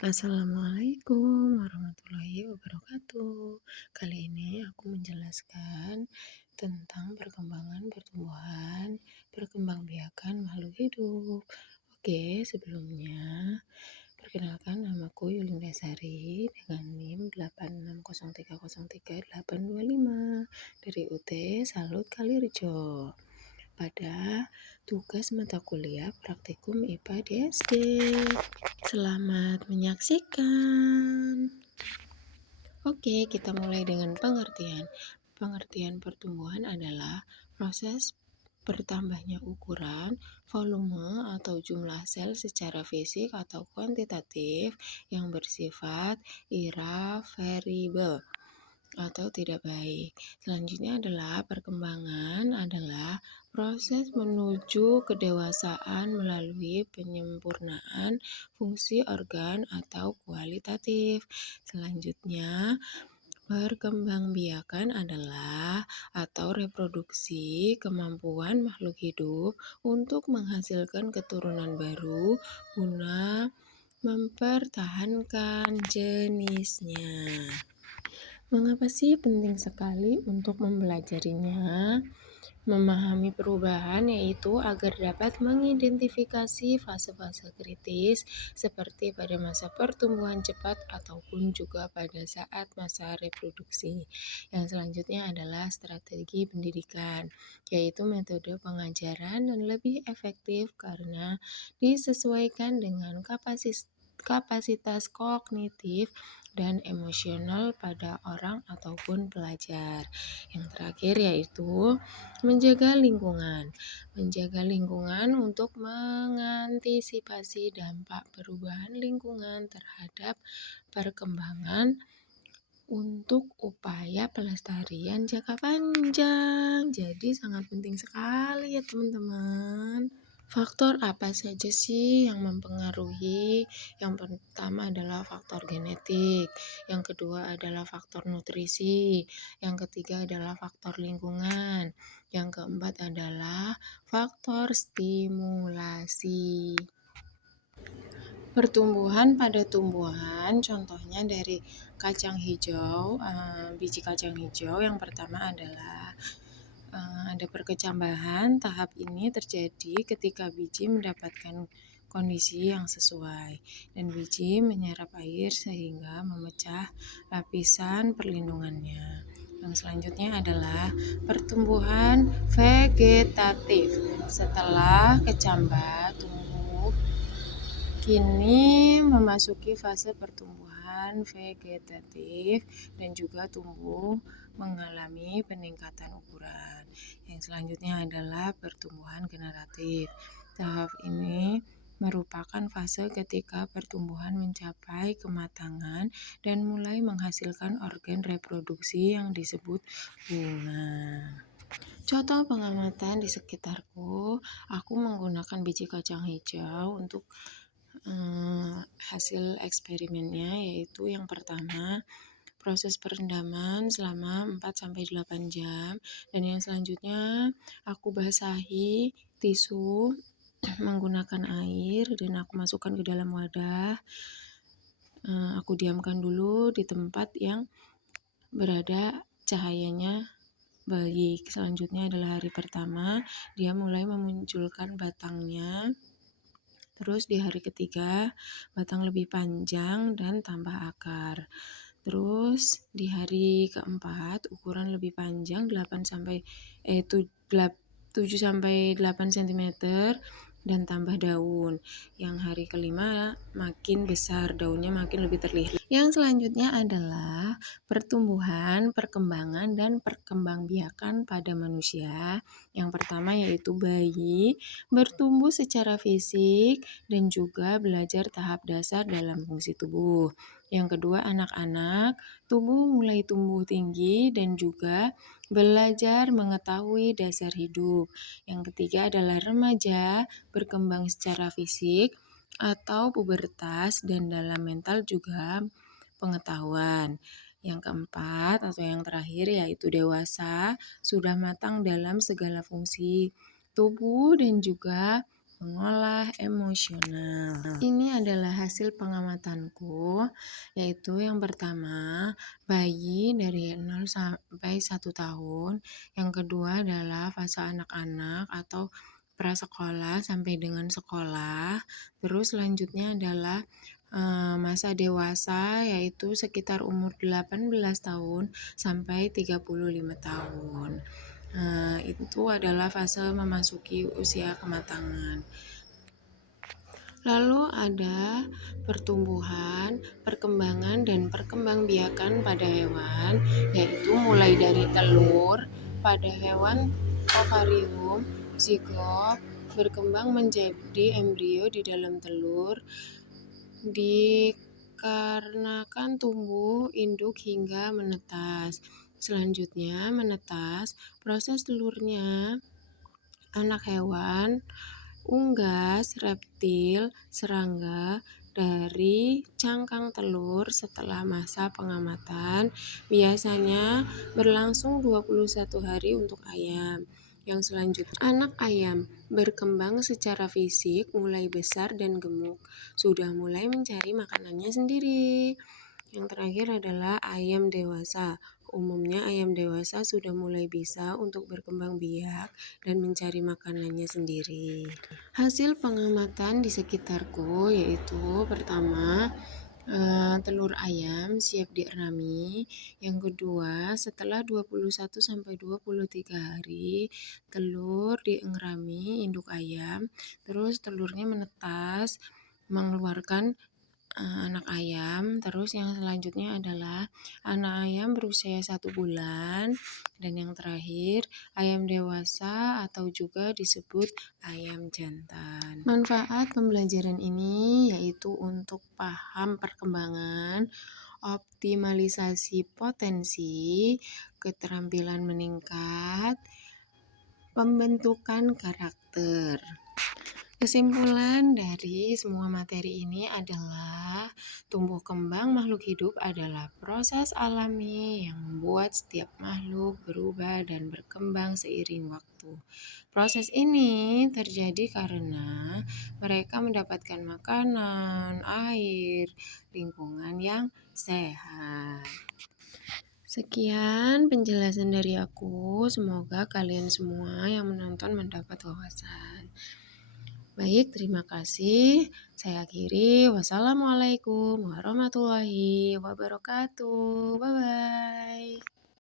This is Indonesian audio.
Assalamualaikum warahmatullahi wabarakatuh. Kali ini aku menjelaskan tentang perkembangan pertumbuhan, perkembangbiakan makhluk hidup. Oke, sebelumnya perkenalkan namaku Yulinda Sari dengan NIM 8603038825 dari UT Salut Kalirejo. Pada tugas mata kuliah praktikum IPA di SD. Selamat menyaksikan. Oke, kita mulai dengan pengertian. Pengertian pertumbuhan adalah proses bertambahnya ukuran, volume, atau jumlah sel secara fisik atau kuantitatif yang bersifat irreversible atau tidak baik. Selanjutnya adalah perkembangan adalah proses menuju kedewasaan melalui penyempurnaan fungsi organ atau kualitatif. Selanjutnya, perkembangbiakan adalah atau reproduksi kemampuan makhluk hidup untuk menghasilkan keturunan baru guna mempertahankan jenisnya. Mengapa sih penting sekali untuk mempelajarinya? Memahami perubahan yaitu agar dapat mengidentifikasi fase-fase kritis seperti pada masa pertumbuhan cepat ataupun juga pada saat masa reproduksi. Yang selanjutnya adalah strategi pendidikan, yaitu metode pengajaran dan lebih efektif karena disesuaikan dengan kapasitas kognitif dan emosional pada orang ataupun pelajar. Yang terakhir yaitu menjaga lingkungan. Menjaga lingkungan untuk mengantisipasi dampak perubahan lingkungan terhadap perkembangan untuk upaya pelestarian jangka panjang. Jadi sangat penting sekali ya teman-teman. Faktor apa saja sih yang mempengaruhi? Yang pertama adalah faktor genetik, yang kedua adalah faktor nutrisi, yang ketiga adalah faktor lingkungan, yang keempat adalah faktor stimulasi. Pertumbuhan pada tumbuhan, contohnya dari kacang hijau, biji kacang hijau yang pertama adalah ada perkecambahan. Tahap ini terjadi ketika biji mendapatkan kondisi yang sesuai dan biji menyerap air sehingga memecah lapisan perlindungannya. Yang selanjutnya adalah pertumbuhan vegetatif. Setelah kecambah tumbuh, kini memasuki fase pertumbuhan vegetatif dan juga tumbuh mengalami peningkatan ukuran. Yang selanjutnya adalah pertumbuhan generatif. Tahap ini merupakan fase ketika pertumbuhan mencapai kematangan dan mulai menghasilkan organ reproduksi yang disebut bunga. Contoh pengamatan di sekitarku, aku menggunakan biji kacang hijau untuk hasil eksperimennya, yaitu yang pertama proses perendaman selama 4-8 jam, dan yang selanjutnya aku basahi tisu menggunakan air dan aku masukkan ke dalam wadah. Aku diamkan dulu di tempat yang berada cahayanya baik. Selanjutnya adalah hari pertama, dia mulai memunculkan batangnya. Terus di hari ketiga, batang lebih panjang dan tambah akar. Terus di hari keempat, ukuran lebih panjang 7-8 cm dan tambah daun. Yang hari kelima makin besar, daunnya makin lebih terlihat. Yang selanjutnya adalah pertumbuhan, perkembangan, dan perkembangbiakan pada manusia. Yang pertama yaitu bayi bertumbuh secara fisik dan juga belajar tahap dasar dalam fungsi tubuh. Yang kedua, anak-anak, tubuh mulai tumbuh tinggi dan juga belajar mengetahui dasar hidup. Yang ketiga adalah remaja, berkembang secara fisik atau pubertas dan dalam mental juga pengetahuan. Yang keempat atau yang terakhir yaitu dewasa, sudah matang dalam segala fungsi tubuh dan juga mengolah emosional. Ini adalah hasil pengamatanku, yaitu yang pertama, bayi dari 0 sampai 1 tahun, yang kedua adalah fase anak-anak atau prasekolah sampai dengan sekolah, terus selanjutnya adalah masa dewasa, yaitu sekitar umur 18 tahun sampai 35 tahun. Itu adalah fase memasuki usia kematangan. Lalu ada pertumbuhan, perkembangan, dan perkembangbiakan pada hewan, yaitu mulai dari telur pada hewan ovarium, zigot, berkembang menjadi embrio di dalam telur, dikarenakan tumbuh induk hingga menetas. Selanjutnya menetas, proses telurnya anak hewan, unggas, reptil, serangga dari cangkang telur setelah masa pengamatan biasanya berlangsung 21 hari untuk ayam. Yang selanjutnya, anak ayam berkembang secara fisik mulai besar dan gemuk, sudah mulai mencari makanannya sendiri. Yang terakhir adalah ayam dewasa. Umumnya ayam dewasa sudah mulai bisa untuk berkembang biak dan mencari makanannya sendiri. Hasil pengamatan di sekitarku yaitu pertama, telur ayam siap dierami. Yang kedua, setelah 21 sampai 23 hari, telur diengrami induk ayam, terus telurnya menetas, mengeluarkan anak ayam. Terus yang selanjutnya adalah anak ayam berusia 1 bulan, dan yang terakhir ayam dewasa atau juga disebut ayam jantan. Manfaat pembelajaran ini yaitu untuk paham perkembangan, optimalisasi potensi, keterampilan meningkat, pembentukan karakter. Kesimpulan dari semua materi ini adalah tumbuh kembang makhluk hidup adalah proses alami yang membuat setiap makhluk berubah dan berkembang seiring waktu. Proses ini terjadi karena mereka mendapatkan makanan, air, lingkungan yang sehat. Sekian penjelasan dari aku, semoga kalian semua yang menonton mendapat wawasan. Baik, terima kasih. Saya akhiri. Wassalamualaikum warahmatullahi wabarakatuh. Bye-bye.